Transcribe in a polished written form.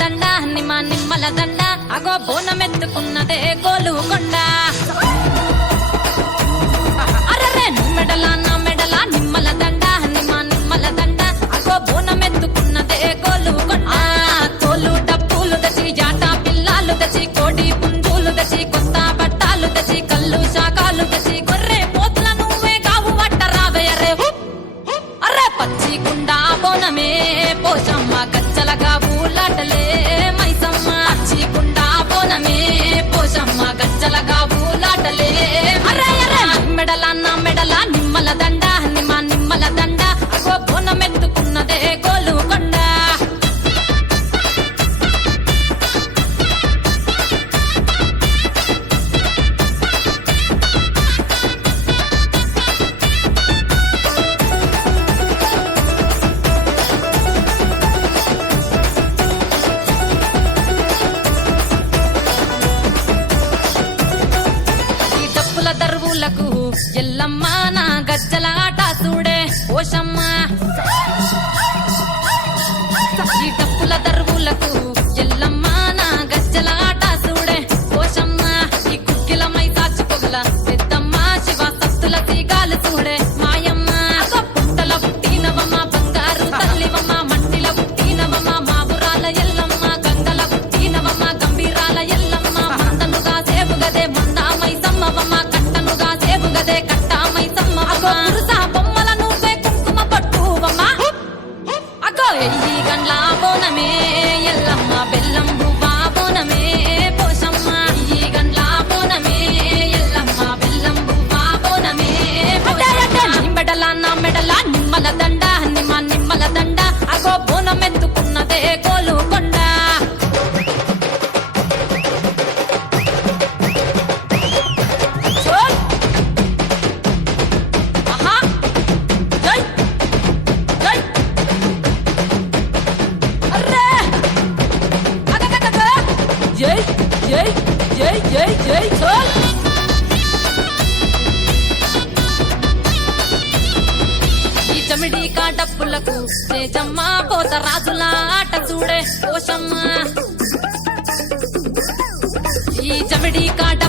దండ నిమ్మల దండ అగో బోనమెత్తుకున్నదే గోలుకొండ అరరే నా మెడల నిమ్మల దండ నిమ్మల దండ అగో బోనమెత్తుకున్నదే గోలుకొండ తోలు డప్పులు తెచ్చి జాట పిల్లాలు తెచ్చి కోడి పుంజులు తెచ్చి కొత్త బట్టాలు తెచ్చి కళ్ళు శాకాలు తెచ్చి గొర్రె పోతుల నువ్వే కావు వట్ట రావయ్యరే అరే పచ్చి కుండ బోనమే పోషమ్మ గచ్చలగా ఊలాటలే మైసమ్మ పచ్చి కుండ బోనమే పోషమ్మ గచ్చలగా ఊలాటలే అరే అరే నా మెడల నిమ్మల దండ నిమ్మల దండ అగో బోనమెత్తుకున్నదే గోలుకొండ దరువులకు ఎల్లమ్మ నా గజ్జల ఆట చూడే ఓషమ్మ ఈ డప్పుల దరువులకు ఎల్లమ్మ నా గజ్జల ఆట చూడే ఓషమ్మ ఈ కుక్కిల మై సాచి పొగల పెద్దమ్మ శివ సత్తుల తీగాలు చూడే మాయమ్మ పుట్టల పుట్టినవమ్మ బంగారు తల్లివమ్మ మట్టిల పుట్టినవమ్మ మావురాల ఎల్లమ్మ గంగల పుట్టినవమ్మ గంభీరాల ఎల్లమ్మ మందనుగా సేపుగదే మందా మైసమ్మవమ్మ గదే కట్టామై సమ్మవమ్మ పురుసా బొమ్మల నువ్వే కుంకుమ పట్టువమ్మ అగో ఎల్లి గండ్ల బోనమే ఎల్లమ్మ బెల్లం బువ్వా బోనమే పోషమ్మ ఈ గండ్ల బోనమే ఎల్లమ్మ బెల్లం బువ్వా బోనమే నా మెడల నిమ్మల దండ నిమ్మల దండ అగో బోనమెత్తుకున్నదే గోలుకొండ జై చోల్ ఈ చమిడి కాటప్పులకు చేజమ్మ పోత రాజుల ఆట చూడే పోషమ్మ ఈ చమిడి కాట